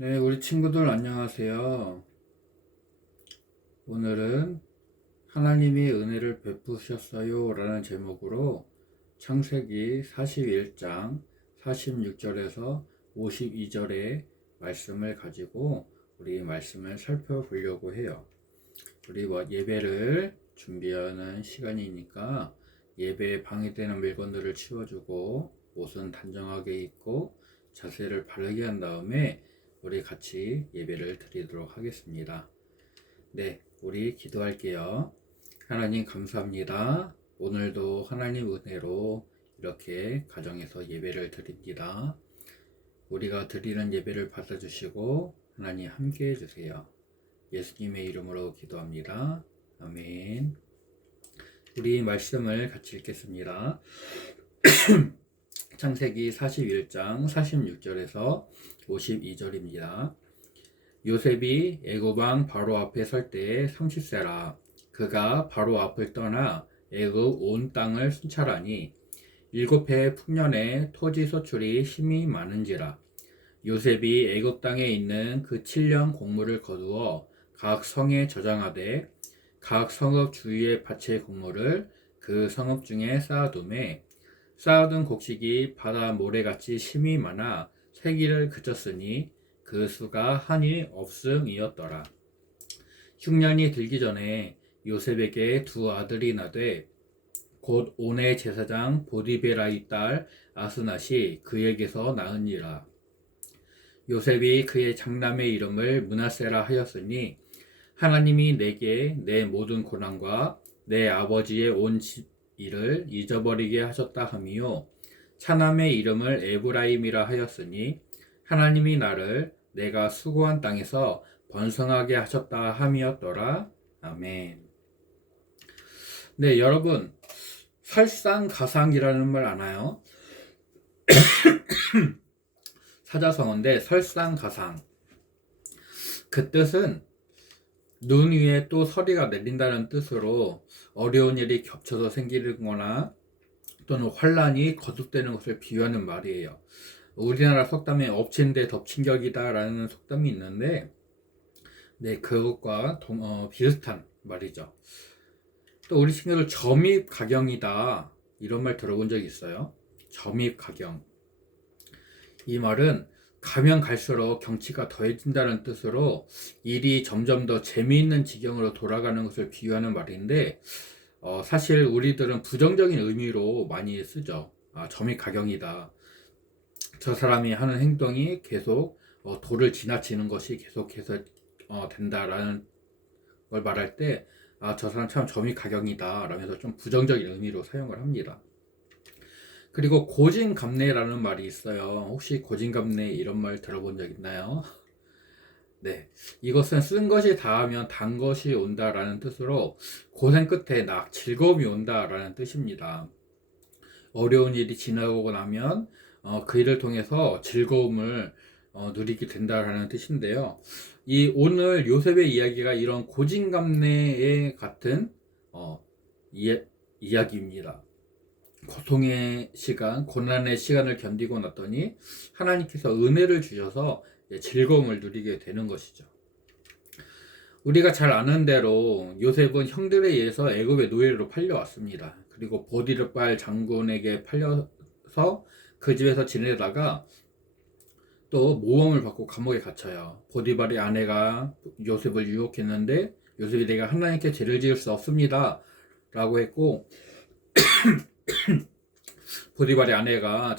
네, 우리 친구들 안녕하세요. 오늘은 하나님이 은혜를 베푸셨어요 라는 제목으로 창세기 41장 46절에서 52절의 말씀을 가지고 우리 말씀을 살펴보려고 해요. 우리 예배를 준비하는 시간이니까 예배에 방해되는 물건들을 치워주고 옷은 단정하게 입고 자세를 바르게 한 다음에 우리 같이 예배를 드리도록 하겠습니다. 네, 우리 기도할게요. 하나님 감사합니다. 오늘도 하나님 은혜로 이렇게 가정에서 예배를 드립니다. 우리가 드리는 예배를 받아주시고 하나님 함께 해주세요. 예수님의 이름으로 기도합니다. 아멘. 우리 말씀을 같이 읽겠습니다. 창세기 41장 46절에서 52절입니다. 요셉이 애굽 왕 바로 앞에 설 때에 30세라. 그가 바로 앞을 떠나 애굽 온 땅을 순찰하니 7해 풍년에 토지 소출이 심히 많은지라. 요셉이 애굽 땅에 있는 그 7년 곡물을 거두어 각 성에 저장하되 각 성읍 주위의 밭의 곡물을 그 성읍 중에 쌓아두매 쌓아둔 곡식이 바다 모래같이 심이 많아 세기를 그쳤으니 그 수가 한이 없음이었더라. 흉년이 들기 전에 요셉에게 두 아들이 나되 곧 온의 제사장 보디베라의 딸 아스낫이 그에게서 낳으니라. 요셉이 그의 장남의 이름을 므낫세라 하였으니 하나님이 내게 내 모든 고난과 내 아버지의 온 집 일을 잊어버리게 하셨다 하미요, 차남의 이름을 에브라임이라 하였으니 하나님이 나를 내가 수고한 땅에서 번성하게 하셨다 함이었더라. 아멘. 네, 여러분, 설상가상이라는 말 아나요? 사자성어인데 설상가상, 그 뜻은 눈 위에 또 서리가 내린다는 뜻으로 어려운 일이 겹쳐서 생기거나 또는 환란이 거듭되는 것을 비유하는 말이에요. 우리나라 속담에 엎친 데 덮친 격이다 라는 속담이 있는데, 네, 그것과 비슷한 말이죠. 또 우리 친구들 점입가경이다 이런 말 들어본 적 있어요? 점입가경. 이 말은 가면 갈수록 경치가 더해진다는 뜻으로 일이 점점 더 재미있는 지경으로 돌아가는 것을 비유하는 말인데, 사실 우리들은 부정적인 의미로 많이 쓰죠. 점입가경이다. 저 사람이 하는 행동이 계속 도를 지나치는 것이 계속해서 된다라는 걸 말할 때, 저 사람 참 점입가경이다 라면서 좀 부정적인 의미로 사용을 합니다. 그리고 고진감래라는 말이 있어요. 혹시 고진감래 이런 말 들어본 적 있나요? 네, 이것은 쓴 것이 다하면 단 것이 온다라는 뜻으로 고생 끝에 즐거움이 온다라는 뜻입니다. 어려운 일이 지나고 나면 그 일을 통해서 즐거움을 누리게 된다라는 뜻인데요. 이 오늘 요셉의 이야기가 이런 고진감래의 같은 이야기입니다. 고통의 시간, 고난의 시간을 견디고 났더니 하나님께서 은혜를 주셔서 즐거움을 누리게 되는 것이죠. 우리가 잘 아는 대로 요셉은 형들에 의해서 애굽의 노예로 팔려왔습니다. 그리고 보디르발 장군에게 팔려서 그 집에서 지내다가 또 모험을 받고 감옥에 갇혀요. 보디발의 아내가 요셉을 유혹했는데 요셉이 내가 하나님께 죄를 지을 수 없습니다 라고 했고, 보디발의 아내가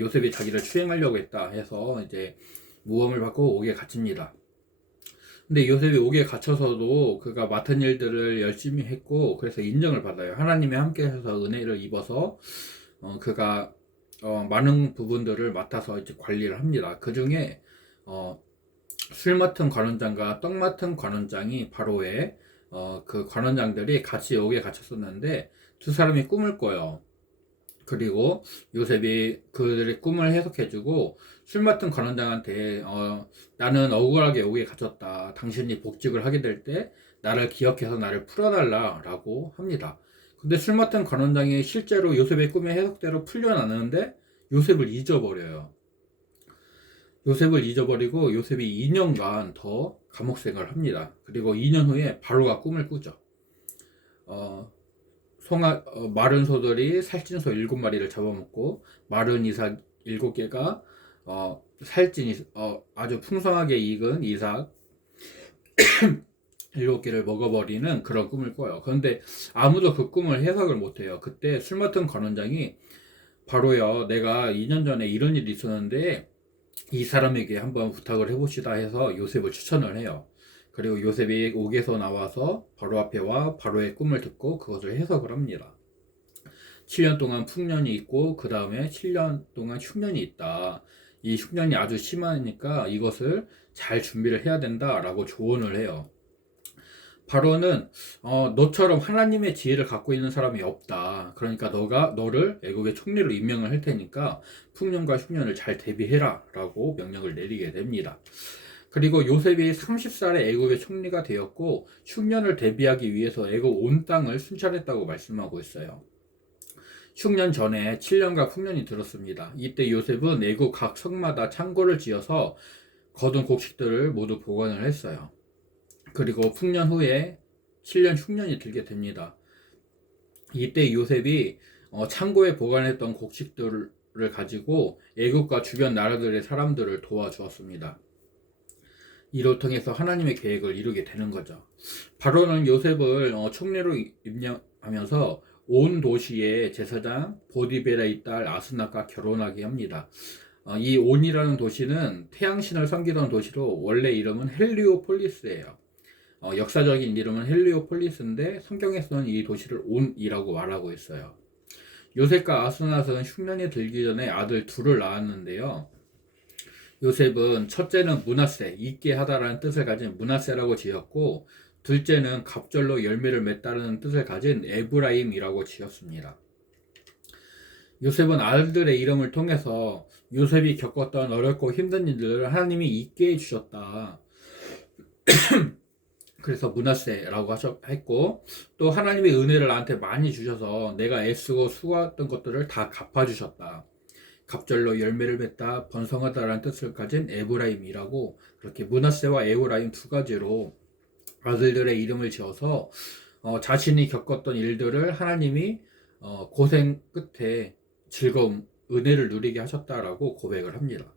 요셉이 자기를 추행하려고 했다 해서 이제 모험을 받고 옥에 갇힙니다. 근데 요셉이 옥에 갇혀서도 그가 맡은 일들을 열심히 했고, 그래서 인정을 받아요. 하나님이 함께 해서 은혜를 입어서 그가 많은 부분들을 맡아서 이제 관리를 합니다. 그 중에 술 맡은 관원장과 떡 맡은 관원장이 바로의 그 관원장들이 같이 옥에 갇혔었는데 두 사람이 꿈을 꿔요. 그리고 요셉이 그들의 꿈을 해석해주고 술 맡은 관원장한테 나는 억울하게 옥에 갇혔다. 당신이 복직을 하게 될 때 나를 기억해서 나를 풀어달라 라고 합니다. 근데 술 맡은 관원장이 실제로 요셉의 꿈의 해석대로 풀려나는데 요셉을 잊어버려요. 요셉을 잊어버리고 요셉이 2년간 더 감옥 생활을 합니다. 그리고 2년 후에 바로가 꿈을 꾸죠. 어, 마른 소들이 살찐소 7마리를 잡아먹고 마른 이삭 7개가 아주 풍성하게 익은 이삭 7개를 먹어버리는 그런 꿈을 꿔요. 그런데 아무도 그 꿈을 해석을 못해요. 그때 술 맡은 관원장이 바로요, 내가 2년 전에 이런 일이 있었는데 이 사람에게 한번 부탁을 해봅시다 해서 요셉을 추천을 해요. 그리고 요셉이 옥에서 나와서 바로 앞에 와 바로의 꿈을 듣고 그것을 해석을 합니다. 7년 동안 풍년이 있고 그 다음에 7년 동안 흉년이 있다. 이 흉년이 아주 심하니까 이것을 잘 준비를 해야 된다라고 조언을 해요. 바로는 너처럼 하나님의 지혜를 갖고 있는 사람이 없다. 그러니까 너를 애국의 총리로 임명을 할 테니까 풍년과 흉년을 잘 대비해라 라고 명령을 내리게 됩니다. 그리고 요셉이 30살에 애국의 총리가 되었고 흉년을 대비하기 위해서 애국 온 땅을 순찰했다고 말씀하고 있어요. 흉년 전에 7년간 풍년이 들었습니다. 이때 요셉은 애국 각 성마다 창고를 지어서 거둔 곡식들을 모두 보관을 했어요. 그리고 풍년 후에 7년 흉년이 들게 됩니다. 이때 요셉이 창고에 보관했던 곡식들을 가지고 애국과 주변 나라들의 사람들을 도와주었습니다. 이를 통해서 하나님의 계획을 이루게 되는 거죠. 바로는 요셉을 총리로 임명하면서 온 도시의 제사장 보디베라의 딸 아스나과 결혼하게 합니다. 이 온이라는 도시는 태양신을 섬기던 도시로 원래 이름은 헬리오폴리스예요. 역사적인 이름은 헬리오폴리스인데 성경에서는 이 도시를 온이라고 말하고 있어요. 요셉과 아스낫은 흉년이 들기 전에 아들 둘을 낳았는데요. 요셉은 첫째는 므낫세, 있게 하다라는 뜻을 가진 므낫세라고 지었고 둘째는 갑절로 열매를 맺다라는 뜻을 가진 에브라임이라고 지었습니다. 요셉은 아들들의 이름을 통해서 요셉이 겪었던 어렵고 힘든 일들을 하나님이 잊게 해주셨다. 그래서 므낫세라고 했고 또 하나님의 은혜를 나한테 많이 주셔서 내가 애쓰고 수고했던 것들을 다 갚아주셨다. 갑절로 열매를 맺다 번성하다라는 뜻을 가진 에브라임이라고 그렇게 므낫세와 에브라임 두 가지로 아들들의 이름을 지어서 자신이 겪었던 일들을 하나님이 고생 끝에 즐거움, 은혜를 누리게 하셨다라고 고백을 합니다.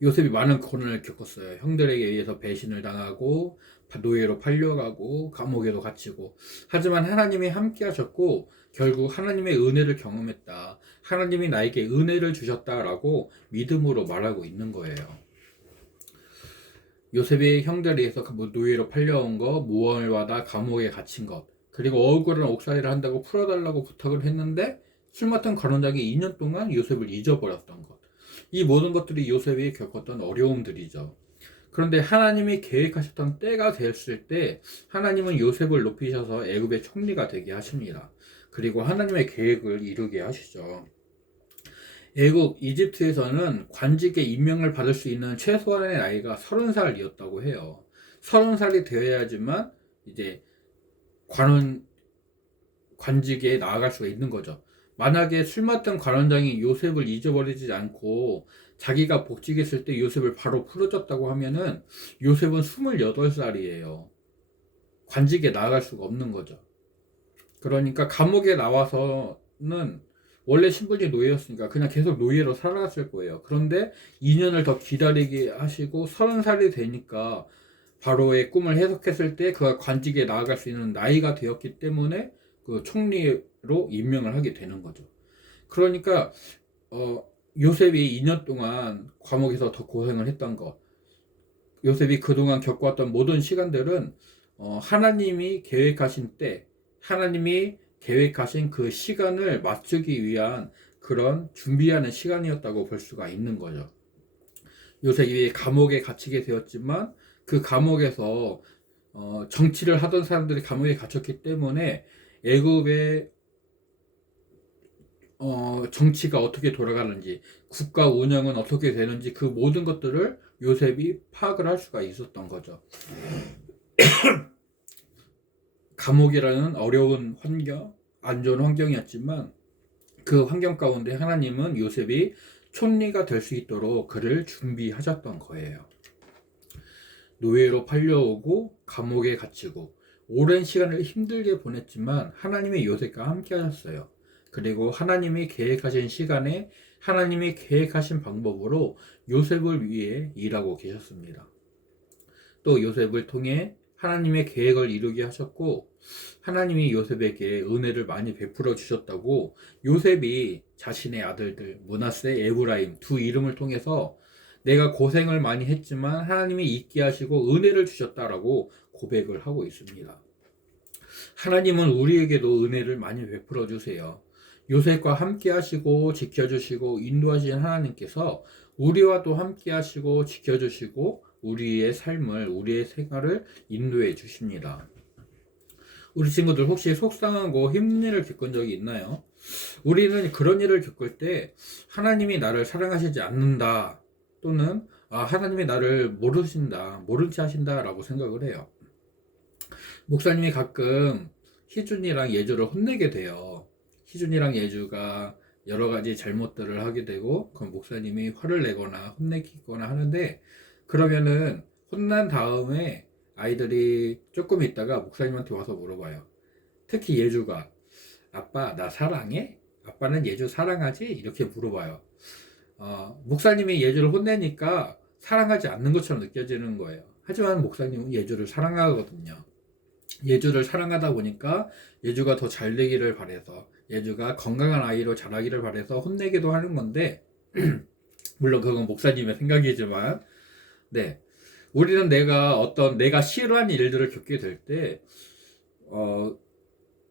요셉이 많은 고난을 겪었어요. 형들에게 의해서 배신을 당하고 노예로 팔려가고 감옥에도 갇히고 하지만 하나님이 함께 하셨고 결국 하나님의 은혜를 경험했다. 하나님이 나에게 은혜를 주셨다라고 믿음으로 말하고 있는 거예요. 요셉이 형들에 의해서 노예로 팔려온 거, 모함을 받아 감옥에 갇힌 것, 그리고 억울한 옥살이를 한다고 풀어달라고 부탁을 했는데 술 맡은 관원장이 2년 동안 요셉을 잊어버렸던 것. 이 모든 것들이 요셉이 겪었던 어려움들이죠. 그런데 하나님이 계획하셨던 때가 되었을 때 하나님은 요셉을 높이셔서 애굽의 총리가 되게 하십니다. 그리고 하나님의 계획을 이루게 하시죠. 애국 이집트에서는 관직에 임명을 받을 수 있는 최소한의 나이가 30살이었다고 해요. 30살이 되어야지만 이제 관직에 나아갈 수가 있는 거죠. 만약에 술 맡은 관원장이 요셉을 잊어버리지 않고 자기가 복직했을 때 요셉을 바로 풀어줬다고 하면은 요셉은 28살이에요. 관직에 나아갈 수가 없는 거죠. 그러니까 감옥에 나와서는 원래 신분이 노예였으니까 그냥 계속 노예로 살아갔을 거예요. 그런데 2년을 더 기다리게 하시고 30살이 되니까 바로의 꿈을 해석했을 때 그가 관직에 나아갈 수 있는 나이가 되었기 때문에 그 총리로 임명을 하게 되는 거죠. 그러니까 요셉이 2년 동안 감옥에서 더 고생을 했던 것, 요셉이 그동안 겪어왔던 모든 시간들은 하나님이 계획하신 때, 하나님이 계획하신 그 시간을 맞추기 위한 그런 준비하는 시간이었다고 볼 수가 있는 거죠. 요셉이 감옥에 갇히게 되었지만 그 감옥에서 정치를 하던 사람들이 감옥에 갇혔기 때문에 애굽의 정치가 어떻게 돌아가는지, 국가 운영은 어떻게 되는지 그 모든 것들을 요셉이 파악을 할 수가 있었던 거죠. 감옥이라는 어려운 환경, 안 좋은 환경이었지만 그 환경 가운데 하나님은 요셉이 촌리가 될 수 있도록 그를 준비하셨던 거예요. 노예로 팔려오고 감옥에 갇히고 오랜 시간을 힘들게 보냈지만 하나님의 요셉과 함께 하셨어요. 그리고 하나님이 계획하신 시간에 하나님이 계획하신 방법으로 요셉을 위해 일하고 계셨습니다. 또 요셉을 통해 하나님의 계획을 이루게 하셨고 하나님이 요셉에게 은혜를 많이 베풀어 주셨다고 요셉이 자신의 아들들 므낫세, 에브라임 두 이름을 통해서 내가 고생을 많이 했지만 하나님이 잊게 하시고 은혜를 주셨다라고 고백을 하고 있습니다. 하나님은 우리에게도 은혜를 많이 베풀어 주세요. 요셉과 함께 하시고 지켜주시고 인도하신 하나님께서 우리와도 함께 하시고 지켜주시고 우리의 삶을, 우리의 생활을 인도해 주십니다. 우리 친구들 혹시 속상하고 힘든 일을 겪은 적이 있나요? 우리는 그런 일을 겪을 때 하나님이 나를 사랑하시지 않는다 또는 하나님이 나를 모르신다, 모른 채 하신다 라고 생각을 해요. 목사님이 가끔 희준이랑 예주를 혼내게 돼요. 희준이랑 예주가 여러 가지 잘못들을 하게 되고 그럼 목사님이 화를 내거나 혼내키거나 하는데 그러면은 혼난 다음에 아이들이 조금 있다가 목사님한테 와서 물어봐요. 특히 예주가 아빠 나 사랑해? 아빠는 예주 사랑하지? 이렇게 물어봐요. 목사님이 예주를 혼내니까 사랑하지 않는 것처럼 느껴지는 거예요. 하지만 목사님은 예주를 사랑하거든요. 예주를 사랑하다 보니까 예주가 더 잘 되기를 바래서 예주가 건강한 아이로 자라기를 바래서 혼내기도 하는 건데 물론 그건 목사님의 생각이지만 네, 우리는 내가 싫어하는 일들을 겪게 될 때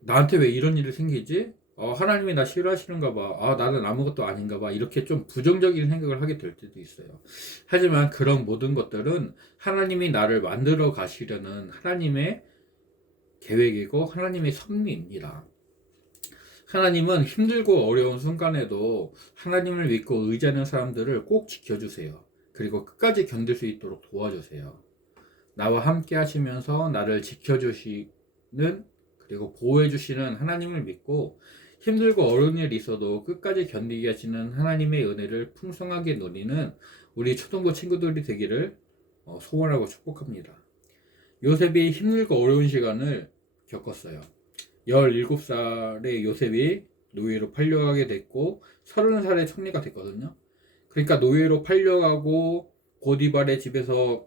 나한테 왜 이런 일이 생기지? 하나님이 나 싫어하시는가 봐. 나는 아무것도 아닌가 봐. 이렇게 좀 부정적인 생각을 하게 될 때도 있어요. 하지만 그런 모든 것들은 하나님이 나를 만들어 가시려는 하나님의 계획이고 하나님의 섭리입니다. 하나님은 힘들고 어려운 순간에도 하나님을 믿고 의지하는 사람들을 꼭 지켜주세요. 그리고 끝까지 견딜 수 있도록 도와주세요. 나와 함께 하시면서 나를 지켜주시는 그리고 보호해주시는 하나님을 믿고 힘들고 어려운 일이 있어도 끝까지 견디게 하시는 하나님의 은혜를 풍성하게 누리는 우리 초등부 친구들이 되기를 소원하고 축복합니다. 요셉이 힘들고 어려운 시간을 겪었어요. 17살의 요셉이 노예로 팔려가게 됐고 30살에 총리가 됐거든요. 그러니까 노예로 팔려가고 보디발의 집에서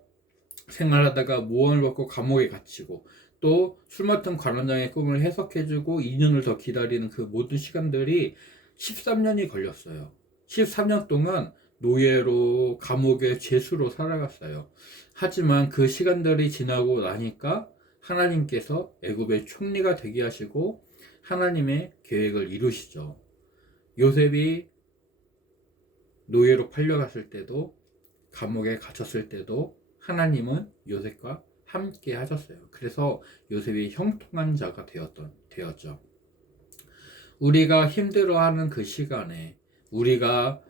생활하다가 모함을 받고 감옥에 갇히고 또 술 맡은 관원장의 꿈을 해석해주고 2년을 더 기다리는 그 모든 시간들이 13년이 걸렸어요. 13년 동안 노예로 감옥의 죄수로 살아갔어요. 하지만 그 시간들이 지나고 나니까 하나님께서 애굽의 총리가 되게 하시고 하나님의 계획을 이루시죠. 요셉이 노예로 팔려갔을 때도 감옥에 갇혔을 때도 하나님은 요셉과 함께 하셨어요. 그래서 요셉이 형통한 자가 되었죠. 우리가 힘들어하는 그 시간에 우리가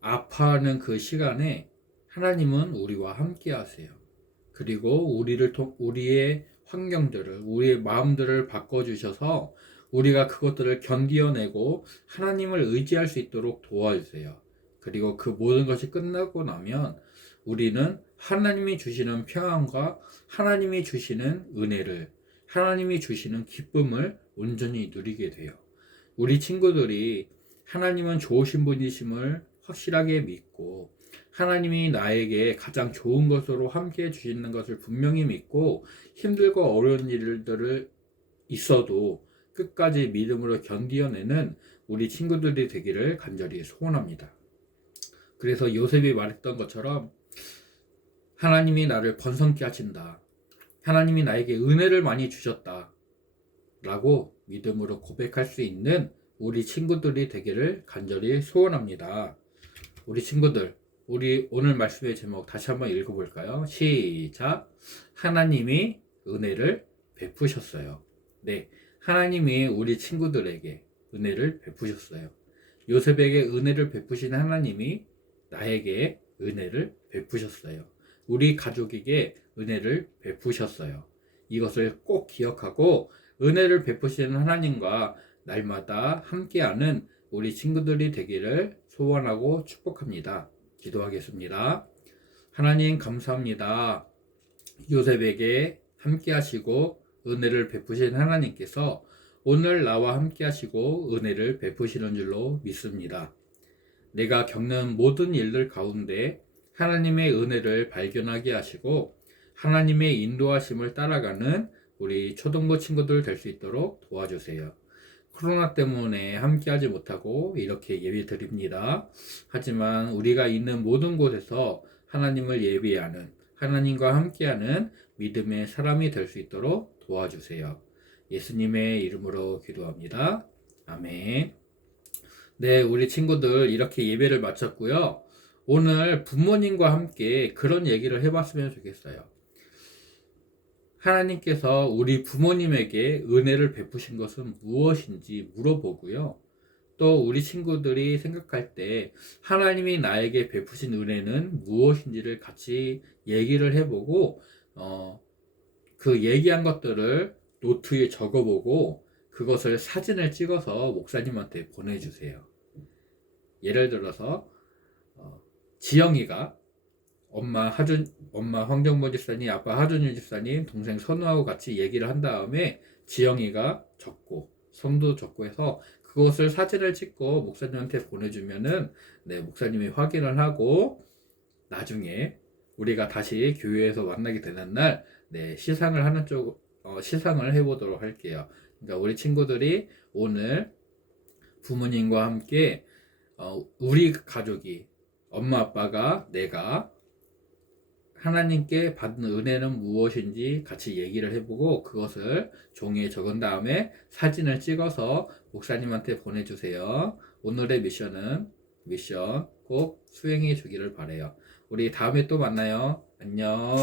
아파하는 그 시간에 하나님은 우리와 함께 하세요. 그리고 우리의 환경들을 우리의 마음들을 바꿔주셔서 우리가 그것들을 견디어내고 하나님을 의지할 수 있도록 도와주세요. 그리고 그 모든 것이 끝나고 나면 우리는 하나님이 주시는 평안과 하나님이 주시는 은혜를 하나님이 주시는 기쁨을 온전히 누리게 돼요. 우리 친구들이 하나님은 좋으신 분이심을 확실하게 믿고 하나님이 나에게 가장 좋은 것으로 함께 해주시는 것을 분명히 믿고 힘들고 어려운 일들을 있어도 끝까지 믿음으로 견디어내는 우리 친구들이 되기를 간절히 소원합니다. 그래서 요셉이 말했던 것처럼 하나님이 나를 번성케 하신다. 하나님이 나에게 은혜를 많이 주셨다. 라고 믿음으로 고백할 수 있는 우리 친구들이 되기를 간절히 소원합니다. 우리 친구들, 우리 오늘 말씀의 제목 다시 한번 읽어볼까요? 시작. 하나님이 은혜를 베푸셨어요. 네, 하나님이 우리 친구들에게 은혜를 베푸셨어요. 요셉에게 은혜를 베푸신 하나님이 나에게 은혜를 베푸셨어요. 우리 가족에게 은혜를 베푸셨어요. 이것을 꼭 기억하고 은혜를 베푸시는 하나님과 날마다 함께하는 우리 친구들이 되기를 소원하고 축복합니다. 기도하겠습니다. 하나님 감사합니다. 요셉에게 함께 하시고 은혜를 베푸신 하나님께서 오늘 나와 함께 하시고 은혜를 베푸시는 줄로 믿습니다. 내가 겪는 모든 일들 가운데 하나님의 은혜를 발견하게 하시고 하나님의 인도하심을 따라가는 우리 초등부 친구들 될 수 있도록 도와주세요. 코로나 때문에 함께하지 못하고 이렇게 예배 드립니다. 하지만 우리가 있는 모든 곳에서 하나님을 예배하는, 하나님과 함께하는 믿음의 사람이 될 수 있도록 도와주세요. 예수님의 이름으로 기도합니다. 아멘. 네, 우리 친구들 이렇게 예배를 마쳤고요. 오늘 부모님과 함께 그런 얘기를 해봤으면 좋겠어요. 하나님께서 우리 부모님에게 은혜를 베푸신 것은 무엇인지 물어보고요. 또 우리 친구들이 생각할 때 하나님이 나에게 베푸신 은혜는 무엇인지를 같이 얘기를 해보고 그 얘기한 것들을 노트에 적어보고 그것을 사진을 찍어서 목사님한테 보내주세요. 예를 들어서 지영이가 엄마 황정보 집사님, 아빠 하준유 집사님, 동생 선우하고 같이 얘기를 한 다음에 지영이가 적고 성도 적고 해서 그것을 사진을 찍고 목사님한테 보내주면은 네, 목사님이 확인을 하고 나중에 우리가 다시 교회에서 만나게 되는 날 네, 시상을 하는 시상을 해보도록 할게요. 그러니까 우리 친구들이 오늘 부모님과 함께 우리 가족이 엄마 아빠가 내가 하나님께 받은 은혜는 무엇인지 같이 얘기를 해보고 그것을 종이에 적은 다음에 사진을 찍어서 목사님한테 보내주세요. 오늘의 미션 꼭 수행해 주기를 바래요. 우리 다음에 또 만나요. 안녕.